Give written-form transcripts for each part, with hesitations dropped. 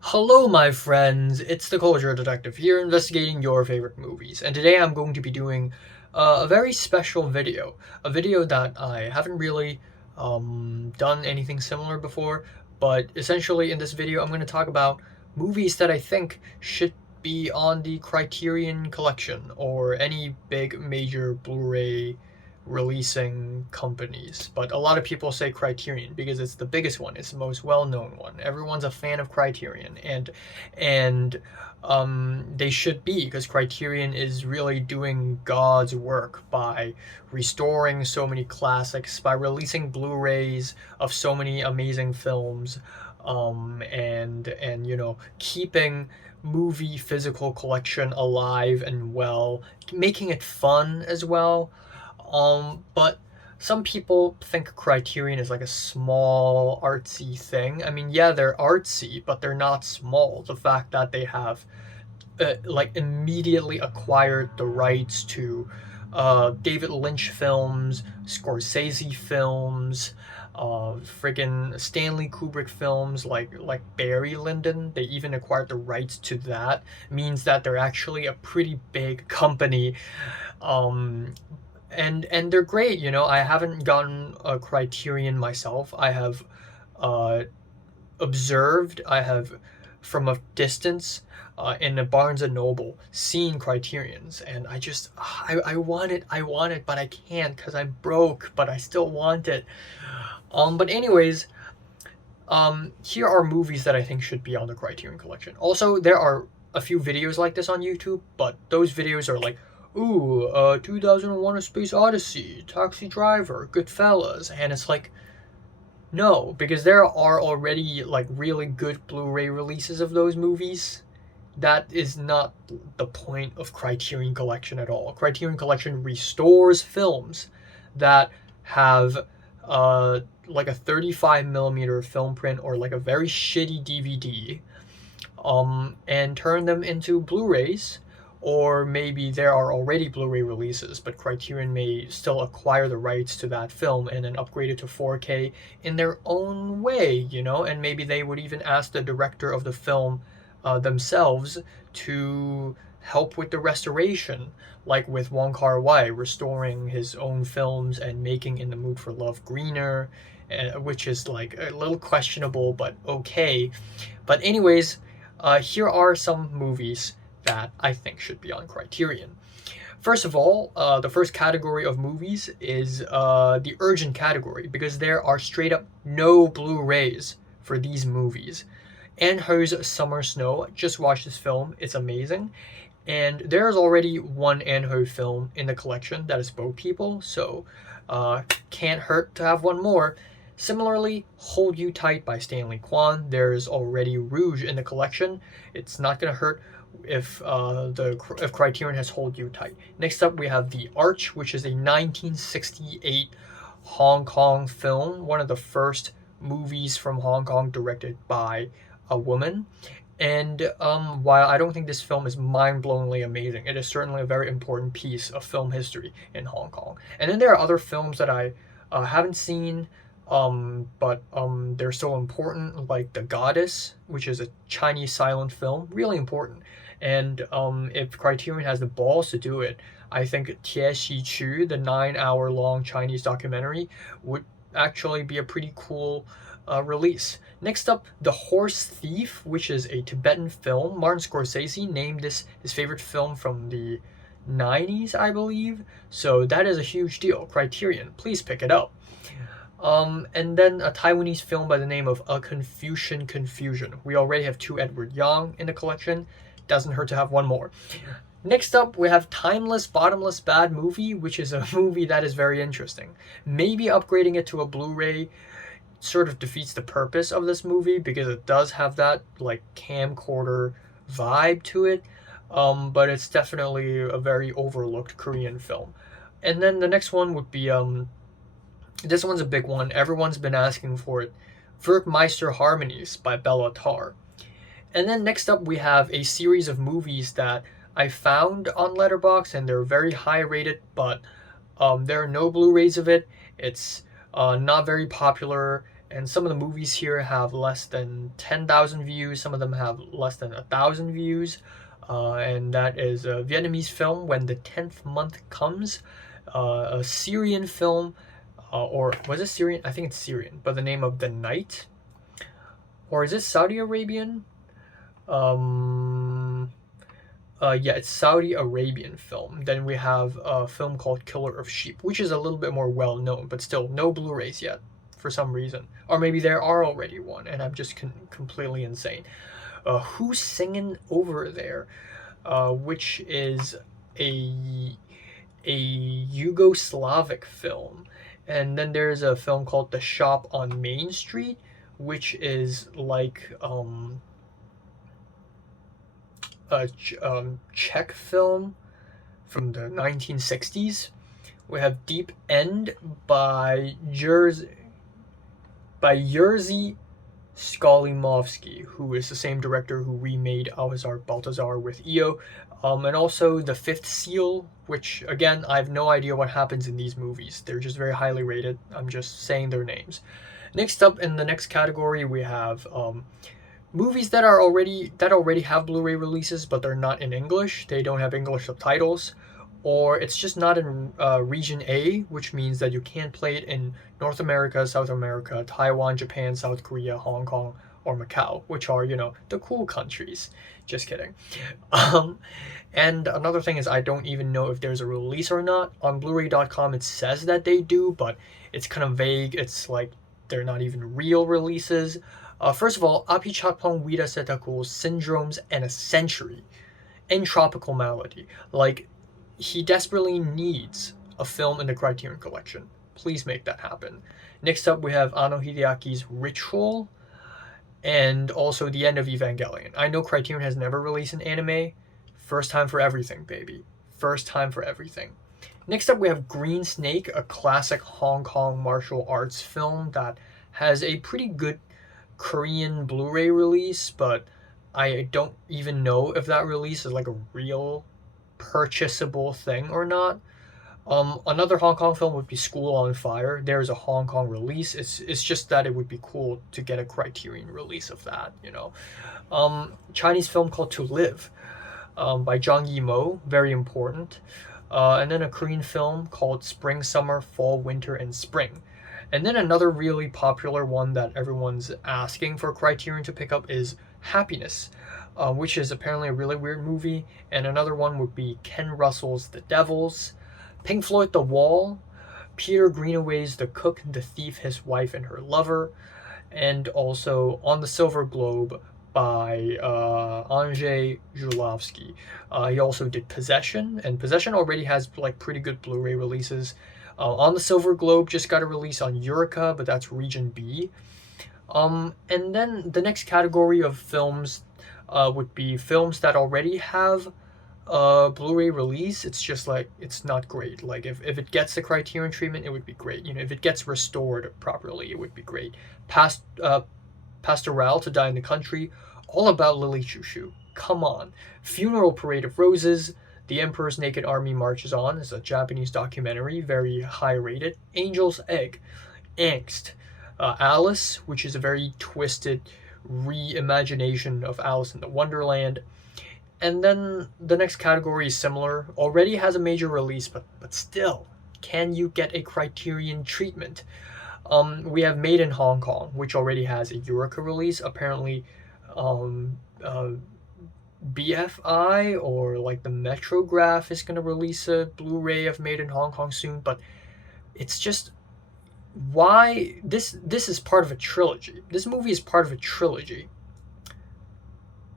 Hello, my friends. It's the Culture Detective here, investigating your favorite movies. And today I'm going to be doing a very special video. A video that I haven't really done anything similar before. But essentially, in this video, I'm going to talk about movies that I think should be on the Criterion collection or any big major Blu-ray releasing companies. But a lot of people say Criterion because it's the biggest one, it's the most well-known one. Everyone's a fan of Criterion, and they should be, because Criterion is really doing God's work by restoring so many classics, by releasing Blu-rays of so many amazing films, and keeping movie physical collection alive and well, making it fun as well. But some people think Criterion is like a small artsy thing. I mean, yeah, they're artsy, but they're not small. The fact that they have like immediately acquired the rights to David Lynch films, Scorsese films, friggin' Stanley Kubrick films like Barry Lyndon. They even acquired the rights to that. Means that they're actually a pretty big company. Um, and they're great. I haven't gotten a Criterion myself. I have uh, observed. I have, from a distance, in a Barnes and Noble, seen Criterions, and I want it. I want it, but I can't because I'm broke. But I still want it. But anyways, here are movies that I think should be on the Criterion collection. Also, there are a few videos like this on YouTube, but those videos are like, ooh, 2001: A Space Odyssey, Taxi Driver, Goodfellas, and it's like, no, because there are already like really good Blu-ray releases of those movies. That is not the point of Criterion Collection at all. Criterion Collection restores films that have like a 35 millimeter film print or like a very shitty DVD, and turn them into Blu-rays, or maybe there are already Blu-ray releases, but Criterion may still acquire the rights to that film and then upgrade it to 4K in their own way, and maybe they would even ask the director of the film themselves to help with the restoration, like with Wong Kar-wai restoring his own films and making In the Mood for Love greener, which is like a little questionable, but okay. But anyways, here are some movies that I think should be on Criterion. First of all, the first category of movies is the urgent category, because there are straight up no Blu-rays for these movies. Anho's Summer Snow, just watched this film, it's amazing. And there's already one Anho film in the collection that is Boat People, so can't hurt to have one more. Similarly, Hold You Tight by Stanley Kwan. There's already Rouge in the collection. It's not gonna hurt if Criterion has Hold You Tight. Next up, we have The Arch, which is a 1968 Hong Kong film, one of the first movies from Hong Kong directed by a woman. And while I don't think this film is mind-blowingly amazing, it is certainly a very important piece of film history in Hong Kong. And then there are other films that I haven't seen, but they're so important, like The Goddess, which is a Chinese silent film, really important. And if Criterion has the balls to do it, I think Chou-Chou, the 9-hour long Chinese documentary, would actually be a pretty cool release. Next up, The Horse Thief, which is a Tibetan film. Martin Scorsese named this his favorite film from the 90s, I believe. So that is a huge deal. Criterion, please pick it up. And then a Taiwanese film by the name of A Confucian Confusion. We already have two Edward Yang in the collection. Doesn't hurt to have one more. Next up, we have Timeless Bottomless Bad Movie, which is a movie that is very interesting. Maybe upgrading it to a Blu-ray sort of defeats the purpose of this movie, because it does have that like camcorder vibe to it, but it's definitely a very overlooked Korean film. And then the next one would be this one's a big one. Everyone's been asking for it. Werkmeister Harmonies by Bella Tarr. And then next up, we have a series of movies that I found on Letterboxd, and they're very high rated, but there are no Blu-rays of it. It's not very popular, And some of the movies here have less than 10,000 views. Some of them have less than 1,000 views. And that is a Vietnamese film, When the 10th Month Comes, a Syrian film, or was it Syrian? I think it's Syrian, but the name of The Night. Or is it Saudi Arabian? Yeah, it's Saudi Arabian film. Then we have a film called Killer of Sheep, which is a little bit more well known, but still no Blu-rays yet for some reason. Or maybe there are already one, and I'm just completely insane. Who's Singing Over There, which is a Yugoslavic film. And then there's a film called The Shop on Main Street, which is like a Czech film from the 1960s. We have Deep End by Jerzy Skolimowski, who is the same director who remade Alcazar Baltazar with EO. And also The Fifth Seal, which, again, I have no idea what happens in these movies. They're just very highly rated. I'm just saying their names. Next up in the next category, we have movies that already have Blu-ray releases, but they're not in English. They don't have English subtitles, or it's just not in Region A, which means that you can't play it in North America, South America, Taiwan, Japan, South Korea, Hong Kong, or Macau, which are, the cool countries. Just kidding. And another thing is, I don't even know if there's a release or not. On Blu-ray.com, it says that they do, but it's kind of vague. It's like they're not even real releases. First of all, Apichatpong Wida Setakul's Syndromes and a Century and Tropical Malady. Like, he desperately needs a film in the Criterion Collection. Please make that happen. Next up, we have Anno Hideaki's Ritual, and also The End of Evangelion. I know Criterion has never released an anime. First time for everything, baby. First time for everything. Next up, we have Green Snake, a classic Hong Kong martial arts film that has a pretty good Korean Blu-ray release, but I don't even know if that release is like a real purchasable thing or not. Another Hong Kong film would be School on Fire. There's a Hong Kong release. It's just that it would be cool to get a Criterion release of that, Chinese film called To Live, by Zhang Yimou, very important. And then a Korean film called Spring, Summer, Fall, Winter, and Spring. And then another really popular one that everyone's asking for Criterion to pick up is Happiness, which is apparently a really weird movie. And another one would be Ken Russell's The Devils, Pink Floyd The Wall, Peter Greenaway's The Cook, The Thief, His Wife, and Her Lover, and also On the Silver Globe by Andrzej Żuławski. He also did Possession, and Possession already has like pretty good Blu-ray releases. On the Silver Globe just got a release on Eureka, but that's Region B. And then the next category of films would be films that already have Blu-ray release. It's just like, it's not great. Like if it gets the Criterion treatment, it would be great. If it gets restored properly, it would be great. Pastoral, To Die in the Country, All About Lily Chou-Chou, come on. Funeral Parade of Roses, The Emperor's Naked Army Marches On is a Japanese documentary, very high rated. Angel's Egg, Angst, Alice, which is a very twisted reimagination of Alice in the Wonderland. And then the next category is similar, already has a major release, but still, can you get a Criterion treatment? We have Made in Hong Kong, which already has a Eureka release. Apparently, BFI or like the Metrograph is going to release a Blu-ray of Made in Hong Kong soon, but it's just, why this is part of a trilogy. This movie is part of a trilogy.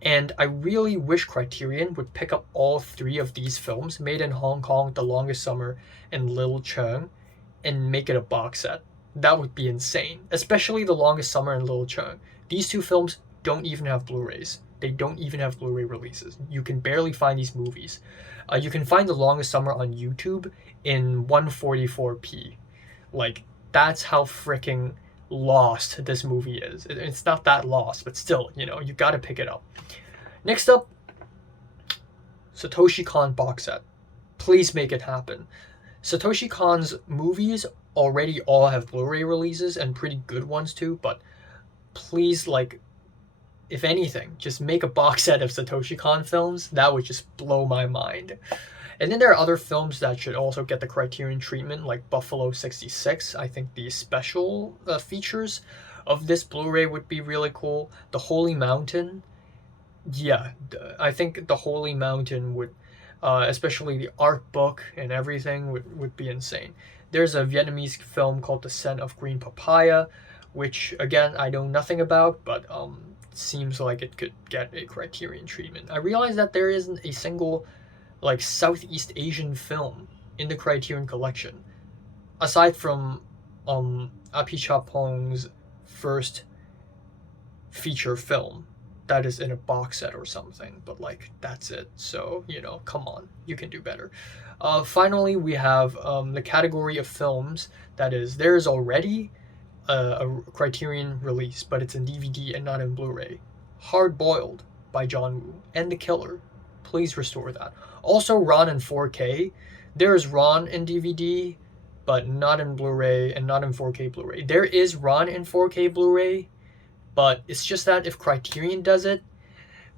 And I really wish Criterion would pick up all three of these films, Made in Hong Kong, The Longest Summer, and Little Chung, and make it a box set. That would be insane. Especially The Longest Summer and Little Chung. These two films don't even have Blu-rays. They don't even have Blu-ray releases. You can barely find these movies. You can find The Longest Summer on YouTube in 144p. Like, that's how freaking lost this movie is. It's not that lost, but still, you gotta pick it up. Next up, Satoshi Kon box set. Please make it happen. Satoshi Kon's movies already all have Blu-ray releases and pretty good ones too, but please, like, if anything, just make a box set of Satoshi Kon films. That would just blow my mind. And then there are other films that should also get the Criterion treatment, like Buffalo 66. I think the special features of this Blu-ray would be really cool. The Holy Mountain, yeah, I think the Holy Mountain would, especially the art book and everything, would be insane. There's a Vietnamese film called The Scent of Green Papaya, which again I know nothing about, but seems like it could get a Criterion treatment. I realize that there isn't a single like Southeast Asian film in the Criterion collection, aside from Apichatpong's first feature film that is in a box set or something, but like that's it. So, you know, come on, you can do better. Finally, we have the category of films that is, there is already a Criterion release, but it's in DVD and not in Blu-ray. Hard Boiled by John Woo and The Killer. Please restore that. Also, Ron in 4K. There is Ron in DVD, but not in Blu-ray and not in 4K Blu-ray. There is Ron in 4K Blu-ray, but it's just that if Criterion does it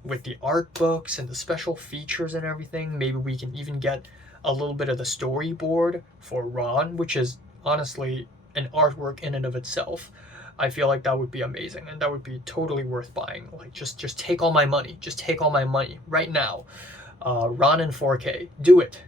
with the art books and the special features and everything, maybe we can even get a little bit of the storyboard for Ron, which is honestly an artwork in and of itself. I feel like that would be amazing, and that would be totally worth buying. Like, just take all my money. Just take all my money right now. Ron in 4K. Do it.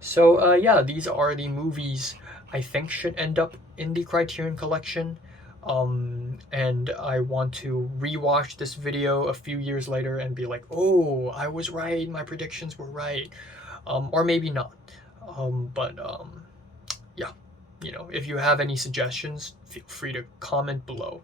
So, yeah, these are the movies I think should end up in the Criterion collection. And I want to rewatch this video a few years later and be like, oh, I was right. My predictions were right. Or maybe not. But yeah, you know, if you have any suggestions, feel free to comment below.